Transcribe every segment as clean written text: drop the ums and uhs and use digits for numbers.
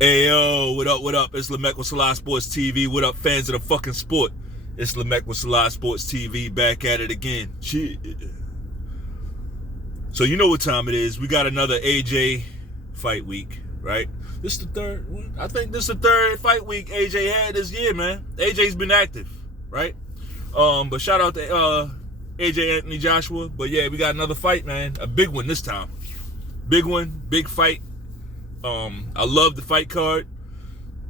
Hey yo, what up, what up? It's Lamek with Selah Sports TV. What up, fans of the fucking sport? It's Lamek with Selah Sports TV, back at it again. Shit. So you know what time it is. We got another AJ fight week, right? This is the third one. I think this is the third fight week AJ had this year, man. AJ's been active, right? But shout out to AJ Anthony Joshua. But yeah, we got another fight, man. A big one this time. Big one, big fight. I love the fight card.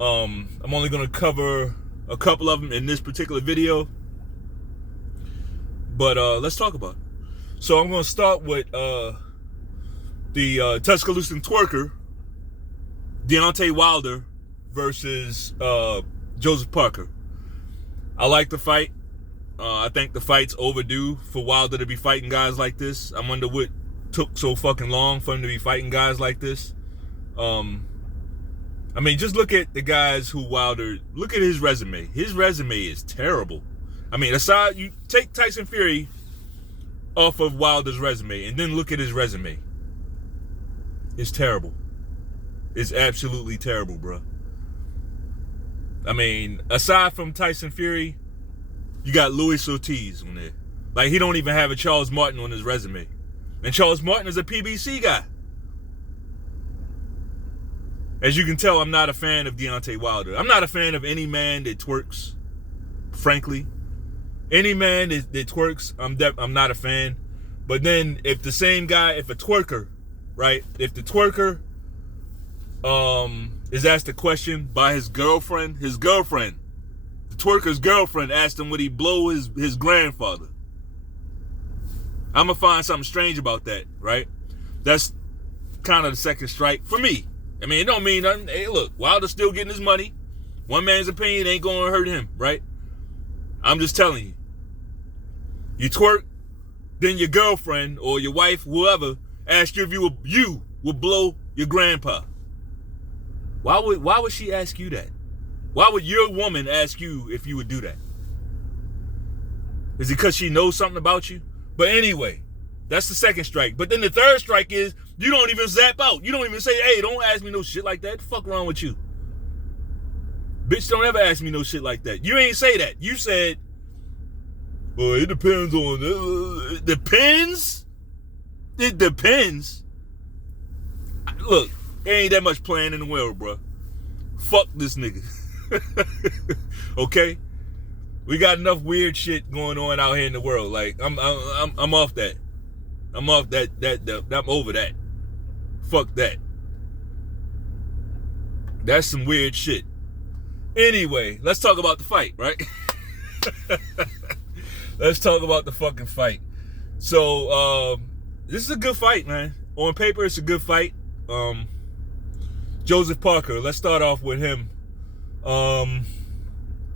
I'm only going to cover a couple of them in this particular video. But let's talk about it. So I'm going to start with the Tuscaloosa twerker, Deontay Wilder versus Joseph Parker. I like the fight. I think the fight's overdue for Wilder to be fighting guys like this. I wonder what took so fucking long for him to be fighting guys like this. I mean, just look at the guys who Wilder, look at his resume. His resume is terrible. I mean, aside, you take Tyson Fury off of Wilder's resume and then look at his resume. It's terrible. It's absolutely terrible, bro. I mean, aside from Tyson Fury, you got Luis Ortiz on there. Like, he don't even have a Charles Martin on his resume. And Charles Martin is a PBC guy. As you can tell, I'm not a fan of Deontay Wilder. I'm not a fan of any man that twerks, frankly. Any man that twerks, I'm not a fan. But then if the same guy, if a twerker, right? If the twerker is asked a question by his girlfriend, the twerker's girlfriend asked him would he blow his grandfather. I'm going to find something strange about that, right? That's kind of the second strike for me. I mean, it don't mean nothing. Hey, look, Wilder's still getting his money. One man's opinion ain't going to hurt him, right? I'm just telling you. You twerk, then your girlfriend or your wife, whoever, asks you if you would blow your grandpa. Why would she ask you that? Why would your woman ask you if you would do that? Is it because she knows something about you? But anyway, that's the second strike. But then the third strike is you don't even zap out. You don't even say, hey, don't ask me no shit like that. The fuck wrong with you? Bitch, don't ever ask me no shit like that. You ain't say that. You said, well, it depends on... It depends? It depends? Look, there ain't that much playing in the world, bro. Fuck this nigga. Okay? We got enough weird shit going on out here in the world. Like, I'm off that. I'm off that. I'm over that. Fuck that. That's some weird shit. Anyway, let's talk about the fight, right? Let's talk about the fucking fight. So, this is a good fight, man. On paper, it's a good fight. Joseph Parker, let's start off with him.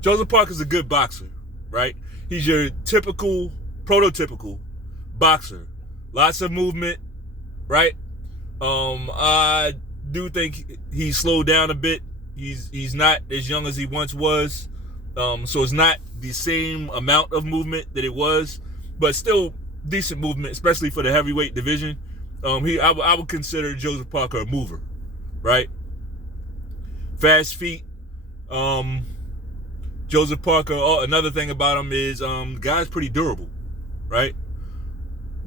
Joseph Parker's a good boxer, right? He's your typical, prototypical boxer. Lots of movement, right? I do think he's slowed down a bit. He's not as young as he once was. So it's not the same amount of movement that it was, but still decent movement, especially for the heavyweight division. I would consider Joseph Parker a mover, right? Fast feet. Joseph Parker, another thing about him is the guy's pretty durable, right?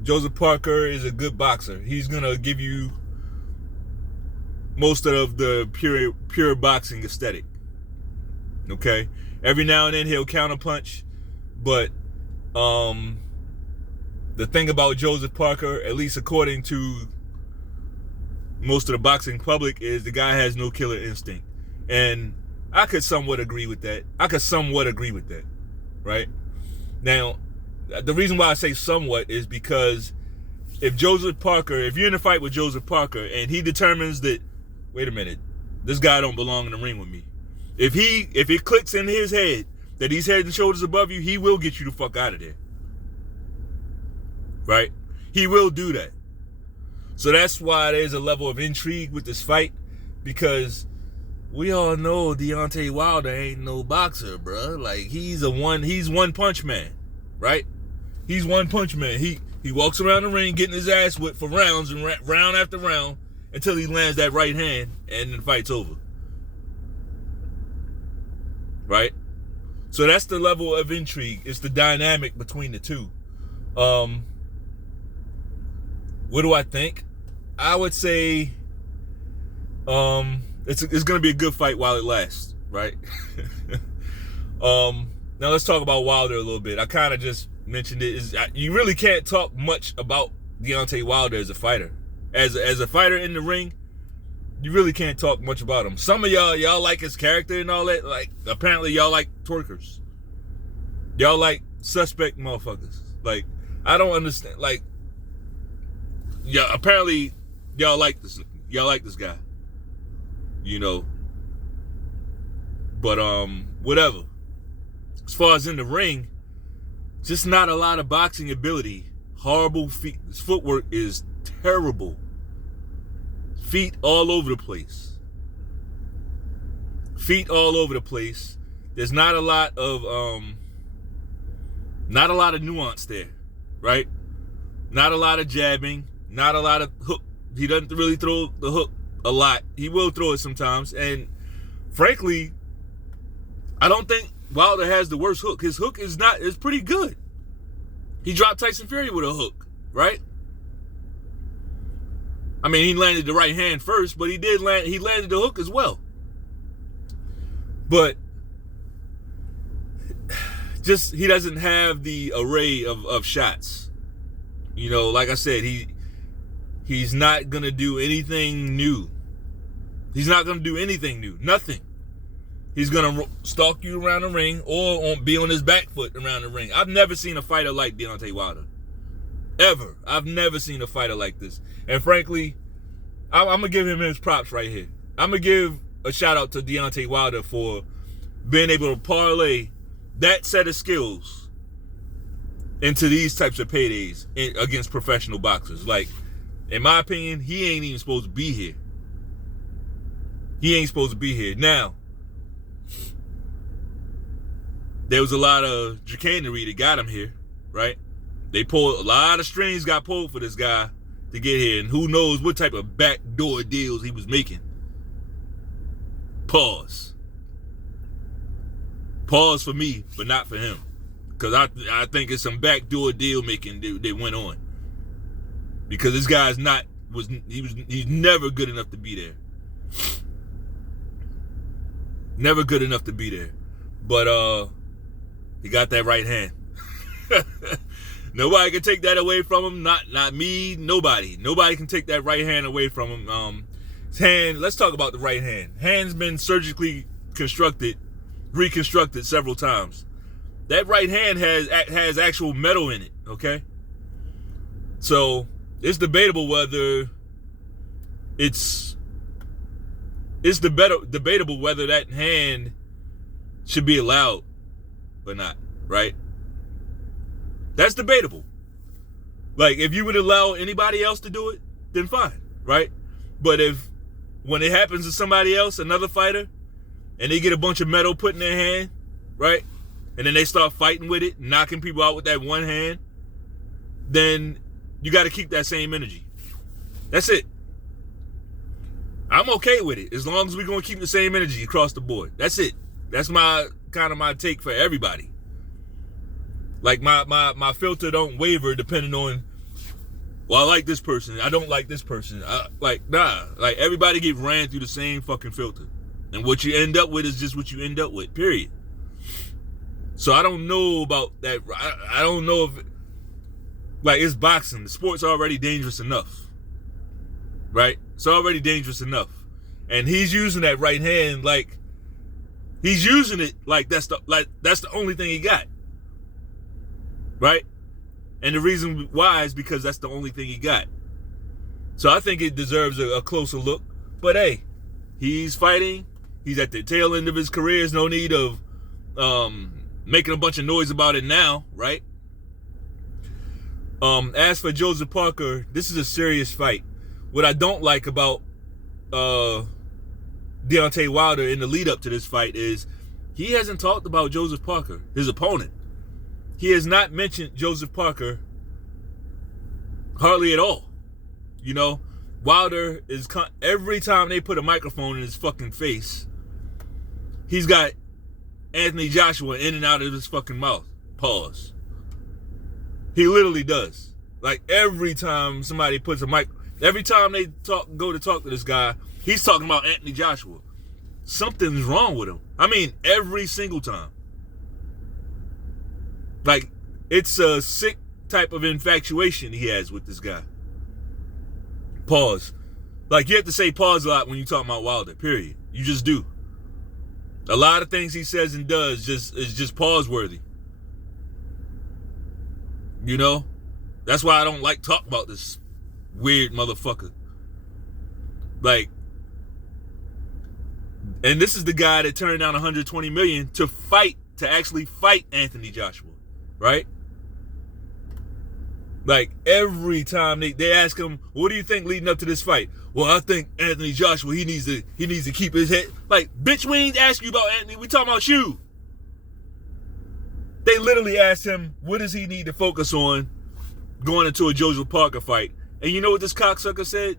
Joseph Parker is a good boxer. He's going to give you most of the pure boxing aesthetic, okay? Every now and then he'll counterpunch, but the thing about Joseph Parker, at least according to most of the boxing public, is the guy has no killer instinct. And I could somewhat agree with that. Right? Now, the reason why I say somewhat is because if you're in a fight with Joseph Parker and he determines that, wait a minute, this guy don't belong in the ring with me. If it clicks in his head that he's head and shoulders above you, he will get you the fuck out of there. Right? He will do that. So that's why there's a level of intrigue with this fight, because we all know Deontay Wilder ain't no boxer, bro. Like, he's one punch man, right? He's one punch man. He walks around the ring getting his ass whipped for rounds and round after round until he lands that right hand and the fight's over. right? So that's the level of intrigue. It's the dynamic between the two. What do I think? I would say it's going to be a good fight while it lasts, right? Now let's talk about Wilder a little bit. I kind of just mentioned it. You really can't talk much about Deontay Wilder as a fighter. As a fighter in the ring, you really can't talk much about him. Some of y'all like his character and all that. Like, apparently y'all like twerkers. Y'all like suspect motherfuckers. Like, I don't understand. Like, yeah, apparently y'all like this guy. You know. But whatever. As far as in the ring, just not a lot of boxing ability. Horrible feet. His footwork is terrible. Feet all over the place. Feet all over the place. There's not a lot of nuance there, right? Not a lot of jabbing, not a lot of hook. He doesn't really throw the hook a lot. He will throw it sometimes, and frankly, I don't think Wilder has the worst hook. His hook is pretty good. He dropped Tyson Fury with a hook, right? I mean, he landed the right hand first, but he landed the hook as well. But just he doesn't have the array of shots. You know, like I said, he's not going to do anything new. He's not going to do anything new. Nothing. He's going to stalk you around the ring or be on his back foot around the ring. I've never seen a fighter like Deontay Wilder. Ever. I've never seen a fighter like this. And frankly, I'm going to give him his props right here. I'm going to give a shout out to Deontay Wilder for being able to parlay that set of skills into these types of paydays against professional boxers. Like, in my opinion, he ain't even supposed to be here. He ain't supposed to be here. Now, there was a lot of chicanery that got him here, right? They pulled a lot of strings got pulled for this guy to get here, and who knows what type of backdoor deals he was making. Pause for me, but not for him, because I think it's some backdoor deal making that went on, because this guy's he's never good enough to be there. Never good enough to be there, but he got that right hand. Nobody can take that away from him. Not me. Nobody can take that right hand away from him. His hand. Let's talk about the right hand. Hand's been surgically reconstructed several times. That right hand has actual metal in it. Okay. So it's debatable whether debatable whether that hand should be allowed or not, right? That's debatable. Like, if you would allow anybody else to do it, then fine, right? But when it happens to somebody else, another fighter, and they get a bunch of metal put in their hand, right? And then they start fighting with it, knocking people out with that one hand, then you got to keep that same energy. That's it. I'm okay with it as long as we're going to keep the same energy across the board. That's it. That's my take for everybody. Like, my filter don't waver depending on, well, I like this person, I don't like this person. Like, everybody get ran through the same fucking filter. And what you end up with is just what you end up with, period. So I don't know about that. I don't know if, like, it's boxing. The sport's already dangerous enough. Right? It's already dangerous enough. And he's using that right hand like he's using it like that's the only thing he got. Right? And the reason why is because that's the only thing he got. So I think it deserves a closer look. But hey, he's fighting. He's at the tail end of his career. There's no need of making a bunch of noise about it now, right? As for Joseph Parker, this is a serious fight. What I don't like about Deontay Wilder in the lead up to this fight is he hasn't talked about Joseph Parker, his opponent. He has not mentioned Joseph Parker hardly at all. You know, Wilder is every time they put a microphone in his fucking face, he's got Anthony Joshua in and out of his fucking mouth. Pause. He literally does. Like every time somebody puts a mic, every time they go to talk to this guy, he's talking about Anthony Joshua. Something's wrong with him. I mean, every single time. Like, it's a sick type of infatuation he has with this guy. Pause. Like, you have to say pause a lot when you talk about Wilder, period. You just do. A lot of things he says and does is just pause worthy. You know? That's why I don't like talk about this weird motherfucker. Like, and this is the guy that turned down $120 million to actually fight Anthony Joshua, right? Like every time they ask him, what do you think leading up to this fight? Well, I think Anthony Joshua, he needs to keep his head. Like, bitch, we ain't ask you about Anthony, we talking about you. They literally asked him, what does he need to focus on going into a Joseph Parker fight? And you know what this cocksucker said?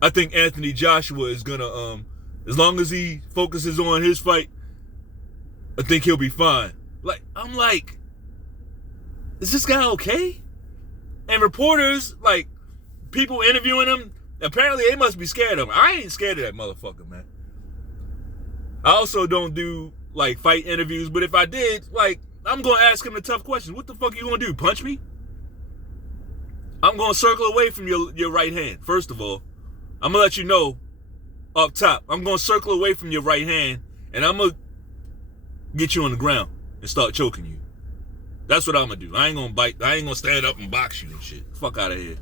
I think Anthony Joshua is gonna, as long as he focuses on his fight, I think he'll be fine. Like, I'm like, is this guy okay? And reporters, like, people interviewing him, apparently they must be scared of him. I ain't scared of that motherfucker, man. I also don't do, like, fight interviews, but if I did, like, I'm going to ask him the tough questions. What the fuck you going to do, punch me? I'm going to circle away from your right hand, first of all. I'm going to let you know up top. I'm going to circle away from your right hand, and I'm going to get you on the ground and start choking you. That's what I'm going to do. I ain't going to bite. I ain't going to stand up and box you and shit. Fuck out of here.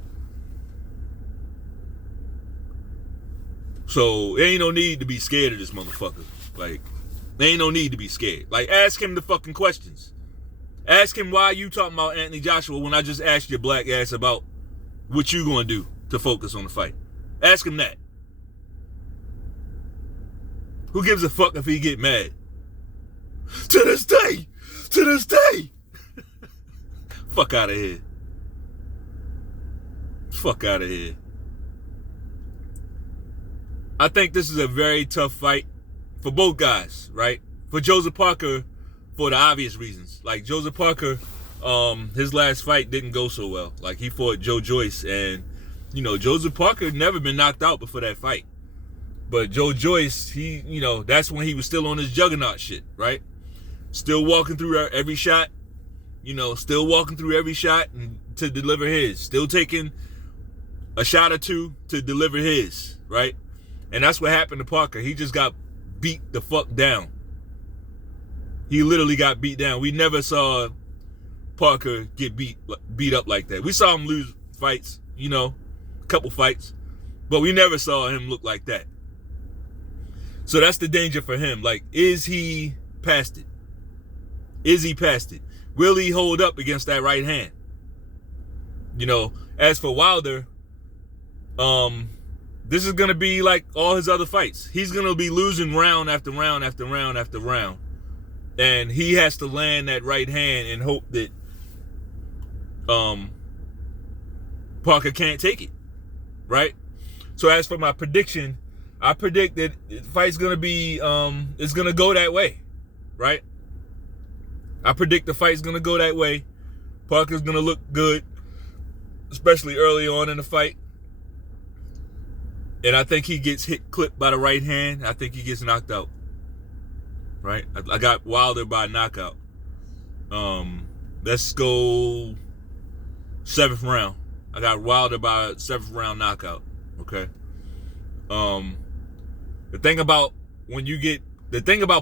So, there ain't no need to be scared of this motherfucker. Like, there ain't no need to be scared. Like, ask him the fucking questions. Ask him why you talking about Anthony Joshua when I just asked your black ass about what you going to do to focus on the fight. Ask him that. Who gives a fuck if he get mad? To this day! To this day! Fuck out of here. Fuck out of here. I think this is a very tough fight for both guys, right? For Joseph Parker, for the obvious reasons. Like, Joseph Parker, his last fight didn't go so well. Like, he fought Joe Joyce, and, you know, Joseph Parker had never been knocked out before that fight. But Joe Joyce, he, you know, that's when he was still on his juggernaut shit, right? Still walking through every shot, you know, still walking through every shot to deliver his. Still taking a shot or two to deliver his, right? And that's what happened to Parker. He just got beat the fuck down. He literally got beat down. We never saw Parker get beat up like that. We saw him lose fights, you know, a couple fights, but we never saw him look like that. So that's the danger for him. Like, is he past it? Is he past it? Will he hold up against that right hand? You know, as for Wilder, this is going to be like all his other fights. He's going to be losing round after round after round after round. And he has to land that right hand and hope that Parker can't take it, right? So as for my prediction, I predict that the fight's going to be, it's going to go that way, right? I predict the fight's going to go that way. Parker's going to look good, especially early on in the fight. And I think he gets clipped by the right hand. I think he gets knocked out. Right? I got Wilder by knockout. Let's go 7th round. I got Wilder by 7th round knockout. Okay? The thing about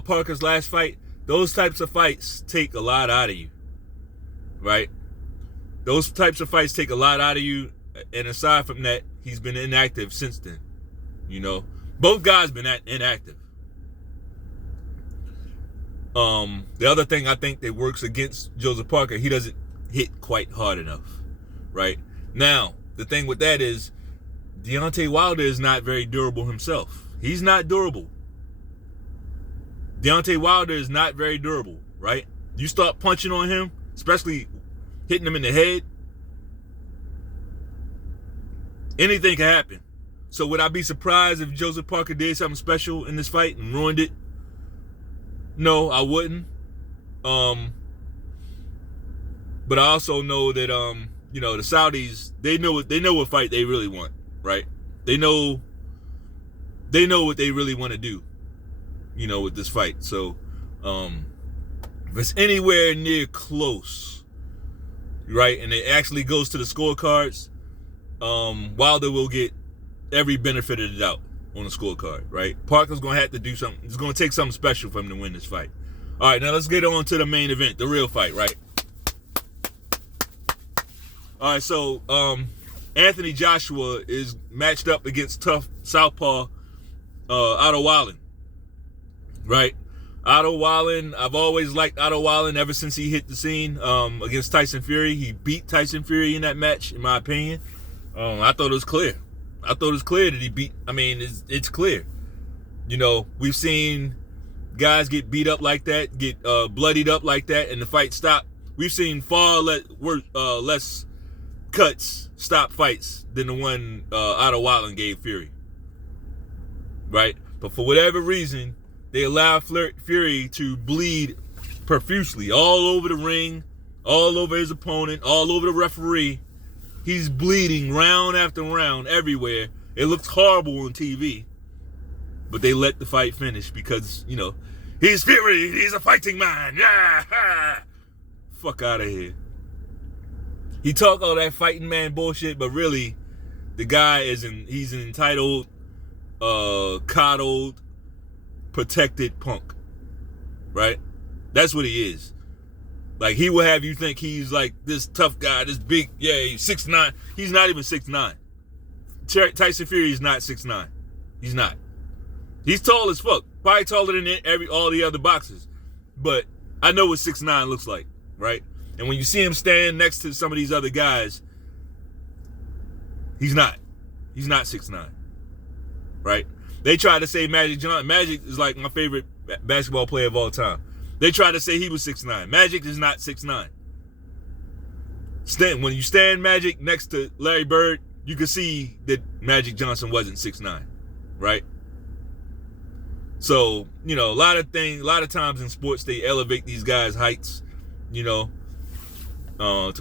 Parker's last fight, those types of fights take a lot out of you. Right? Those types of fights take a lot out of you. And aside from that, he's been inactive since then. You know, both guys been inactive. The other thing I think that works against Joseph Parker, he doesn't hit quite hard enough, right? Now, the thing with that is Deontay Wilder is not very durable himself. He's not durable. Deontay Wilder is not very durable, right? You start punching on him, especially hitting him in the head, anything can happen. So would I be surprised if Joseph Parker did something special in this fight and ruined it? No, I wouldn't. But I also know that the Saudis, they know what fight they really want, right? They know what they really want to do, with this fight. So if it's anywhere near close, right, and it actually goes to the scorecards, Wilder will get every benefit of the doubt on the scorecard, right? Parker's gonna have to do something. It's gonna take something special for him to win this fight. All right, now let's get on to the main event, the real fight, right? All right, so Anthony Joshua is matched up against tough southpaw Otto Wallin, right? Otto Wallin, I've always liked Otto Wallin ever since he hit the scene against Tyson Fury. He beat Tyson Fury in that match, in my opinion. I thought it was clear. I thought it was clear that he beat. I mean, it's clear. We've seen guys get beat up like that, get bloodied up like that, and the fight stopped. We've seen far less cuts stop fights than the one Otto Wallin gave Fury, right? But for whatever reason, they allowed Fury to bleed profusely all over the ring, all over his opponent, all over the referee. He's bleeding round after round everywhere. It looks horrible on TV, but they let the fight finish because, he's Fury. He's a fighting man. Yeah. Fuck out of here. He talk all that fighting man bullshit, but really, the guy he's an entitled, coddled, protected punk, right? That's what he is. Like, he will have you think he's like this tough guy, this big, he's 6'9". He's not even 6'9". Tyson Fury is not 6'9". He's not. He's tall as fuck. Probably taller than all the other boxers. But I know what 6'9" looks like, right? And when you see him stand next to some of these other guys, he's not. He's not 6'9", right? They tried to say Magic Johnson. Magic is like my favorite basketball player of all time. They tried to say he was 6'9". Magic is not 6'9". When you stand Magic next to Larry Bird, you can see that Magic Johnson wasn't 6'9", right? So, a lot of times in sports, they elevate these guys' heights, to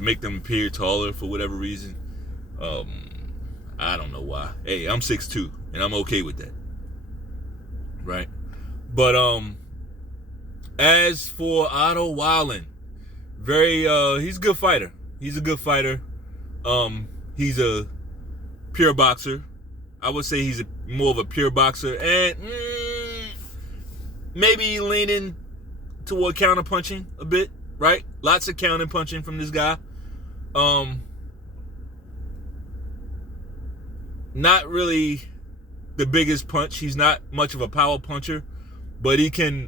make them appear taller for whatever reason. I don't know why. Hey, I'm 6'2", and I'm okay with that. Right? But as for Otto Wallin, he's a good fighter. He's a good fighter. He's a pure boxer. I would say he's more of a pure boxer, and maybe leaning toward counterpunching a bit, right? Lots of counterpunching from this guy. Not really the biggest punch. He's not much of a power puncher, but he can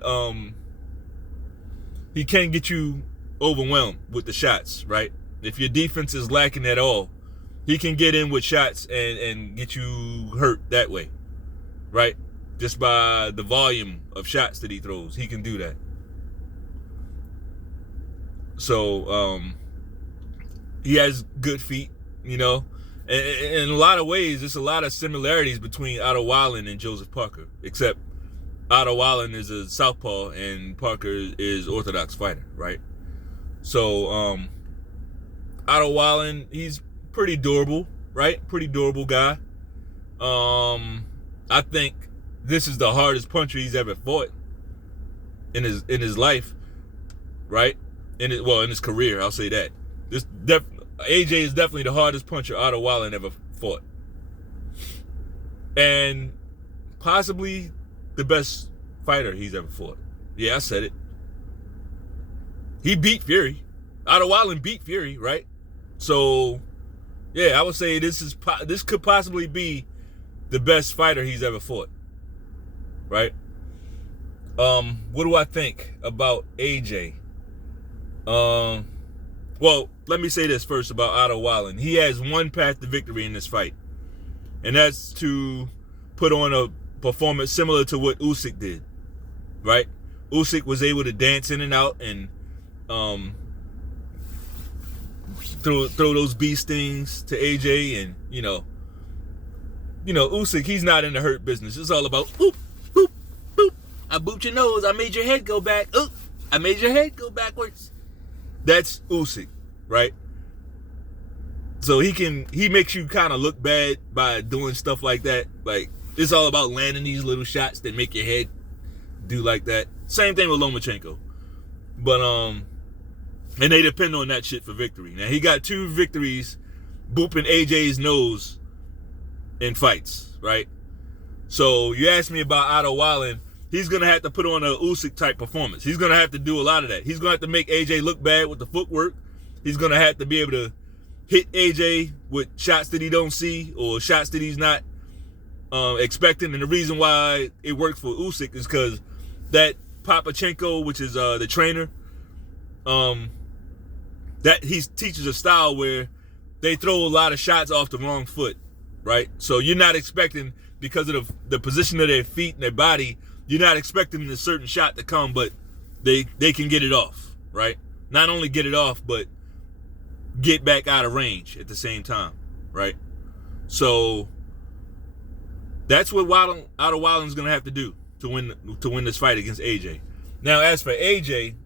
get you overwhelmed with the shots, right? If your defense is lacking at all, he can get in with shots and get you hurt that way, right? Just by the volume of shots that he throws, he can do that. So he has good feet, in a lot of ways. There's a lot of similarities between Otto Wallin and Joseph Parker, except Otto Wallin is a southpaw and Parker is orthodox fighter, right? So Otto Wallin, he's pretty durable, right? Pretty durable guy. I think this is the hardest puncher he's ever fought in his life, right? In his career, I'll say that. AJ is definitely the hardest puncher Otto Wallin ever fought, and possibly the best fighter he's ever fought. Yeah, I said it. He beat Fury. Otto Wallin beat Fury, right? So, yeah, I would say this could possibly be the best fighter he's ever fought, right? What do I think about AJ? Well, let me say this first about Otto Wallin. He has one path to victory in this fight, and that's to put on a performance similar to what Usyk did, right? Usyk was able to dance in and out and throw those bee stings to AJ, and Usyk, he's not in the hurt business. It's all about boop, boop, boop. I booped your nose. I made your head go back. Oop, I made your head go backwards. That's Usyk, right? So he makes you kind of look bad by doing stuff like that. Like, it's all about landing these little shots that make your head do like that. Same thing with Lomachenko. But, and they depend on that shit for victory. Now, he got 2 victories booping AJ's nose in fights, right? So, you asked me about Otto Wallen. He's going to have to put on a Usyk type performance. He's going to have to do a lot of that. He's going to have to make AJ look bad with the footwork. He's going to have to be able to hit AJ with shots that he don't see or shots that he's not expecting. And the reason why it works for Usyk is because that Papachenko, which is the trainer, that he teaches a style where they throw a lot of shots off the wrong foot, right? So you're not expecting, because of the position of their feet and their body, you're not expecting a certain shot to come, but they can get it off, right? Not only get it off, but get back out of range at the same time, right? So that's what Otto Wallen's gonna have to do to win this fight against AJ. Now, as for AJ,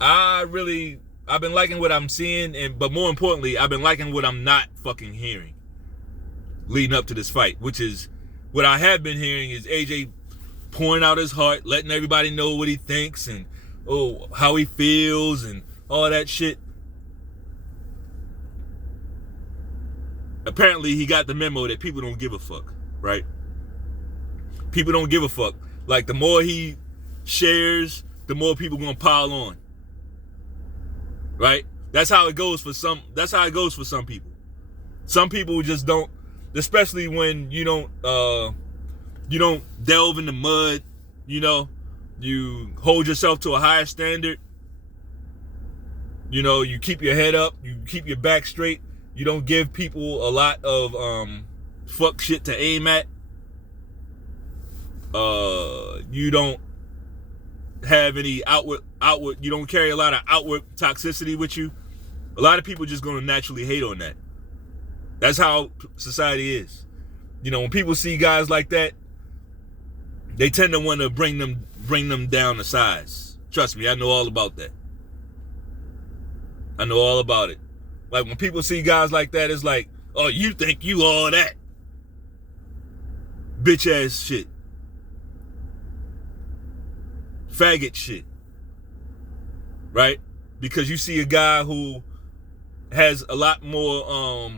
I've been liking what I'm seeing, but more importantly, I've been liking what I'm not fucking hearing leading up to this fight, which is what I have been hearing is AJ pouring out his heart, letting everybody know what he thinks and how he feels and all that shit. Apparently, he got the memo that people don't give a fuck, right? People don't give a fuck. Like, the more he shares, the more people gonna pile on, right? That's how it goes for some. That's how it goes for some people. Some people just don't, especially when you don't delve in the mud. You know, you hold yourself to a higher standard. You know, you keep your head up, you keep your back straight. You don't give people a lot of fuck shit to aim at. You don't have any outward, you don't carry a lot of outward toxicity with you. A lot of people just gonna naturally hate on that. That's how society is. You know, when people see guys like that, they tend to want to bring them down to size. Trust me, I know all about that. I know all about it. Like, when people see guys like that, it's like, oh, you think you all that. Bitch ass shit. Faggot shit. Right? Because you see a guy who has a lot more,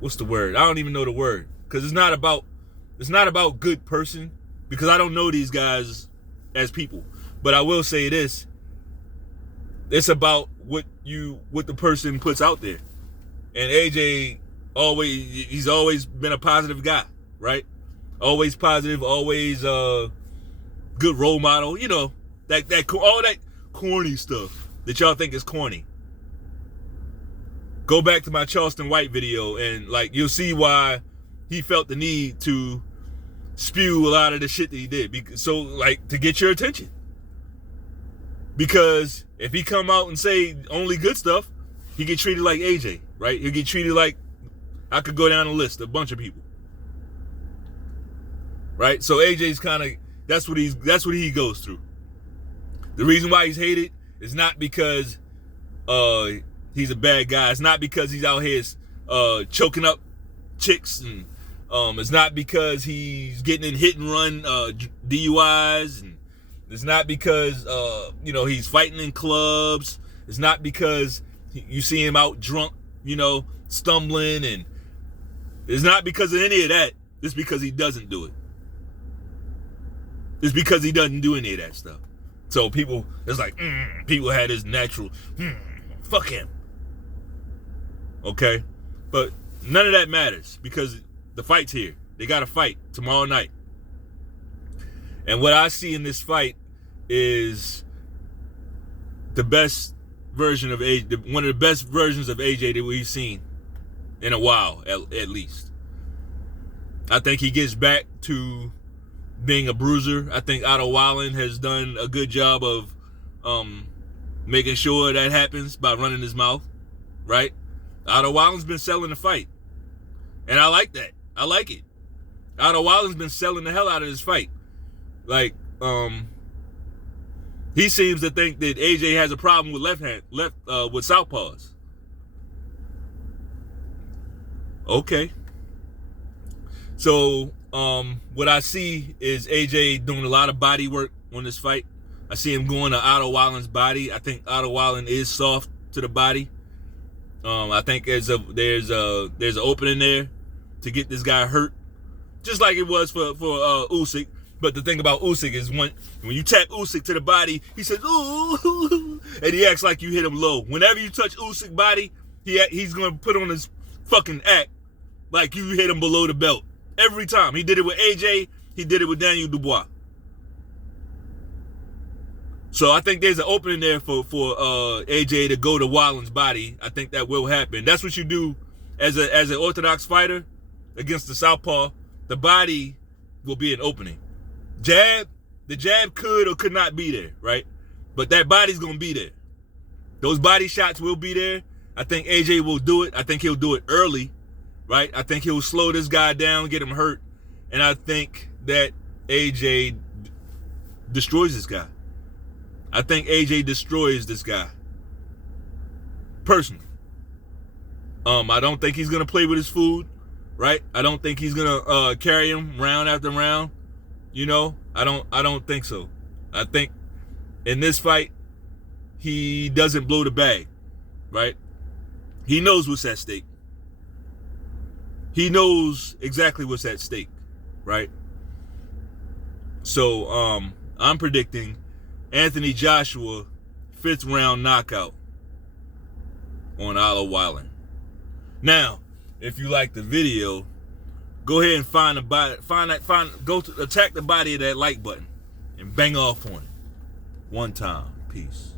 what's the word? I don't even know the word. Because it's not about good person. Because I don't know these guys as people. But I will say this. It's about what the person puts out there. And AJ he's always been a positive guy, right? Always positive, always good role model, you know, all that corny stuff that y'all think is corny. Go back to my Charleston White video and like you'll see why he felt the need to spew a lot of the shit that he did. So like to get your attention. Because if he come out and say only good stuff, he get treated like AJ, right? He'll get treated like, I could go down a list, a bunch of people. Right? So AJ's kind of, that's what he goes through. The reason why he's hated is not because he's a bad guy. It's not because he's out here choking up chicks, and it's not because he's getting in hit and run DUIs, and it's not because he's fighting in clubs. It's not because you see him out drunk, stumbling, and it's not because of any of that. It's because he doesn't do it. It's because he doesn't do any of that stuff. So people, it's like, people had his natural, fuck him. Okay? But none of that matters because the fight's here. They got to fight tomorrow night. And what I see in this fight is the best version of AJ, one of the best versions of AJ that we've seen in a while, at least. I think he gets back to being a bruiser. I think Otto Wallen has done a good job of making sure that happens by running his mouth, right? Otto Wallen's been selling the fight. And I like that. I like it. Otto Wallin's been selling the hell out of this fight. Like, he seems to think that AJ has a problem with with southpaws. Okay. So, what I see is AJ doing a lot of body work on this fight. I see him going to Otto Wallin's body. I think Otto Wallin is soft to the body. I think there's an opening there to get this guy hurt, just like it was for Usyk. But the thing about Usyk is when you tap Usyk to the body, he says ooh, and he acts like you hit him low. Whenever you touch Usyk's body, he's gonna put on his fucking act like you hit him below the belt every time. He did it with AJ. He did it with Daniel Dubois. So I think there's an opening there for AJ to go to Wallin's body. I think that will happen. That's what you do as an orthodox fighter against the southpaw. The body will be an opening. The jab could or could not be there, right? But that body's gonna be there. Those body shots will be there. I think AJ will do it. I think he'll do it early, right? I think he'll slow this guy down, get him hurt, and I think that AJ destroys this guy. I think AJ destroys this guy. Personally. I don't think he's gonna play with his food, right? I don't think he's gonna carry him round after round. You know, I don't think so. I think in this fight, he doesn't blow the bag, right? He knows what's at stake. He knows exactly what's at stake, right? So I'm predicting Anthony Joshua 5th round knockout on Otto Wallin. Now, if you like the video, go ahead and attack the body of that like button and bang off on it one time. Peace.